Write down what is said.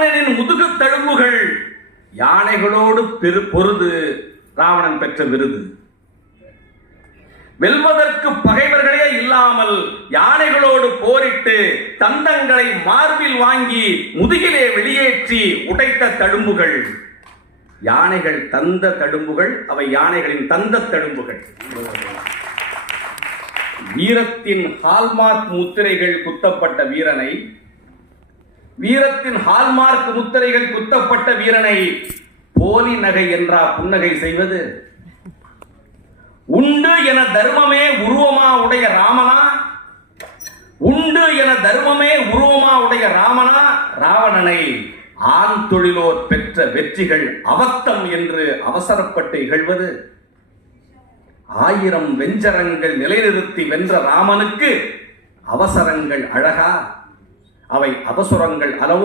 ராவணனின் முதுகு தழும்புகள் யானைகளோடு பெரு பொருது ராவணன் பெற்ற விருது. வெல்வதற்கு பகைவர்களே இல்லாமல் யானைகளோடு போரிட்டு தந்தங்களை மார்பில் வாங்கி முதுகிலே வெளியேற்றி உடைத்த தழும்புகள். யானைகள் தந்த தழும்புகள் அவை யானைகளின் தந்த தழும்புகள். வீரத்தின் ஹால்மார்க் முத்திரைகள் குத்தப்பட்ட வீரனை வீரத்தின் ஹால்மார்க் முத்திரைகள் குத்தப்பட்ட வீரனை போலி நகை என்றா புன்னகை செய்வது? உண்டு என தர்மமே உருவமா உடைய ராமனா? உண்டு என தர்மமே உருவமா உடைய ராமனா? ராவணனை ஆண் தொழிலோர் பெற்ற வெற்றிகள் அவத்தம் என்று அவசரப்பட்டு இகழ்வது? ஆயிரம் வெஞ்சரங்கள் நிலைநிறுத்தி வென்ற ராமனுக்கு அவசரங்கள் அழகா? அவை அபசுரங்கள் அளவோ